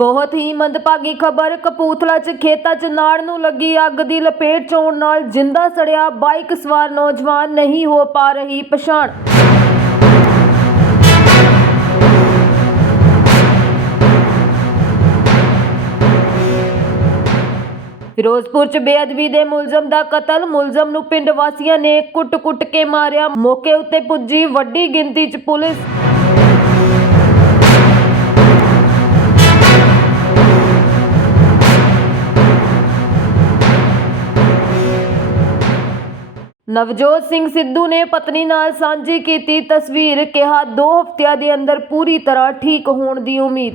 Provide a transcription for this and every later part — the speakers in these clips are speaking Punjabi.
ਬਹੁਤ ਹੀ ਮੰਦਭਾਗੀ ਖਬਰ ਕਪੂਥਲਾ 'ਚ ਖੇਤਾਂ 'ਚ ਨਾੜ ਨੂੰ ਲੱਗੀ ਅੱਗ ਦੀ ਲਪੇਟ 'ਚ ਆਉਣ ਨਾਲ ਜਿੰਦਾ ਸੜਿਆ ਬਾਈਕ ਸਵਾਰ ਨੌਜਵਾਨ ਨਹੀਂ ਹੋ ਪਾ ਰਹੀ ਪਛਾਣ। ਫਿਰੋਜ਼ਪੁਰ 'ਚ ਬੇਅਦਬੀ ਦੇ ਮੁਲਜ਼ਮ ਦਾ ਕਤਲ, ਮੁਲਜ਼ਮ ਨੂੰ ਪਿੰਡ ਵਾਸੀਆਂ ਨੇ ਕੁੱਟ-ਕੁੱਟ ਕੇ ਮਾਰਿਆ, ਮੌਕੇ ਉੱਤੇ ਪੁੱਜੀ ਵੱਡੀ ਗਿਣਤੀ 'ਚ ਪੁਲਿਸ। ਨਵਜੋਤ ਸਿੰਘ ਸਿੱਧੂ ਨੇ ਪਤਨੀ ਨਾਲ ਸਾਂਝੀ ਕੀਤੀ ਤਸਵੀਰ, ਕਿਹਾ 2 ਹਫ਼ਤਿਆਂ ਦੇ ਅੰਦਰ ਪੂਰੀ ਤਰ੍ਹਾਂ ਠੀਕ ਹੋਣ ਦੀ ਉਮੀਦ।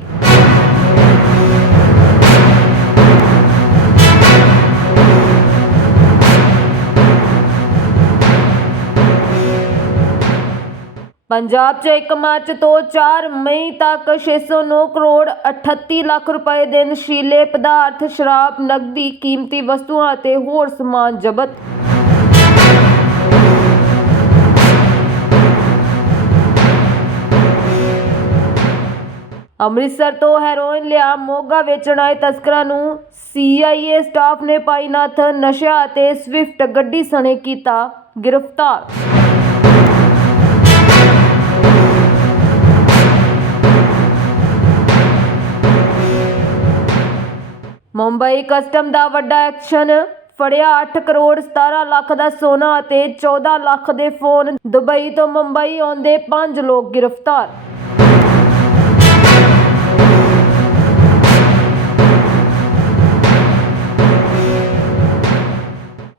ਪੰਜਾਬ 'ਚ 1 ਮਾਰਚ ਤੋਂ 4 ਮਈ ਤੱਕ 609 ਕਰੋੜ 38 ਲੱਖ ਰੁਪਏ ਦੇ ਨਸ਼ੀਲੇ ਪਦਾਰਥ, ਸ਼ਰਾਬ, ਨਕਦੀ, ਕੀਮਤੀ ਵਸਤੂਆਂ ਅਤੇ ਹੋਰ ਸਮਾਨ ਜ਼ਬਤ। ਅੰਮ੍ਰਿਤਸਰ ਤੋਂ ਹੈਰੋਇਨ ਲਿਆ ਮੋਗਾ ਵੇਚਣ ਆਏ ਤਸਕਰਾਂ ਨੂੰ। ਸੀਆਈਏ ਸਟਾਫ ਨੇ ਪਾਈ ਨੱਥ ਨਸ਼ਾ ਅਤੇ ਸਵਿਫਟ ਗੱਡੀ ਸਣੇ ਕੀਤਾ ਗ੍ਰਿਫਤਾਰ। ਮੁੰਬਈ ਕਸਟਮ ਦਾ ਵੱਡਾ ਐਕਸ਼ਨ, ਫੜਿਆ 8 ਕਰੋੜ 17 ਲੱਖ ਦਾ ਸੋਨਾ ਅਤੇ 14 ਲੱਖ ਦੇ ਫੋਨ। ਦੁਬਈ ਤੋਂ ਮੁੰਬਈ ਆਉਂਦੇ 5 ਲੋਕ ਗ੍ਰਿਫਤਾਰ।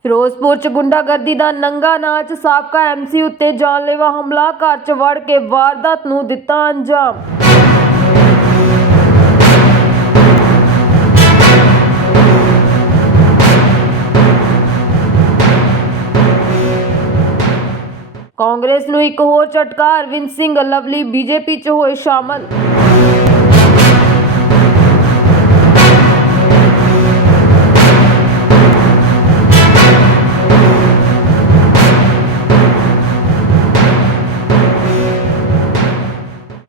ਫਿਰੋਜ਼ਪੁਰ ਚ ਗੁੰਡਾਗਰਦੀ ਦਾ ਨੰਗਾ ਨਾਚ, ਸਾਬਕਾ ਐਮਸੀ ਉੱਤੇ ਜਾਨਲੇਵਾ ਹਮਲਾ, ਘਰ ਚ ਵੜ ਕੇ ਵਾਰਦਾਤ ਨੂੰ ਦਿੱਤਾ ਅੰਜਾਮ। ਕਾਂਗਰਸ ਨੂੰ ਇੱਕ ਹੋਰ ਝਟਕਾ, ਅਰਵਿੰਦ ਸਿੰਘ, ਲਵਲੀ, ਬੀਜੇਪੀ 'ਚ ਹੋਏ ਸ਼ਾਮਲ।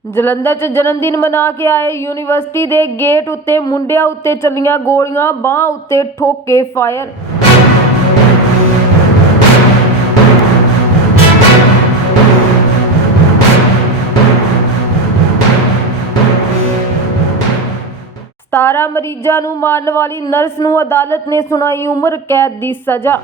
ਜਲੰਧਰ 'ਚ ਜਨਮਦਿਨ ਮਨਾ ਕੇ ਆਏ ਯੂਨੀਵਰਸਿਟੀ ਦੇ ਗੇਟ ਉੱਤੇ ਮੁੰਡਿਆਂ ਉੱਤੇ ਚੱਲੀਆਂ ਗੋਲੀਆਂ, ਬਾਹ ਉੱਤੇ ਠੋਕੇ ਫਾਇਰ। ਸਤਾਰਾਂ ਮਰੀਜ਼ਾਂ ਨੂੰ ਮਾਰਨ ਵਾਲੀ ਨਰਸ ਨੂੰ ਅਦਾਲਤ ਨੇ ਸੁਣਾਈ ਉਮਰ ਕੈਦ ਦੀ ਸਜ਼ਾ।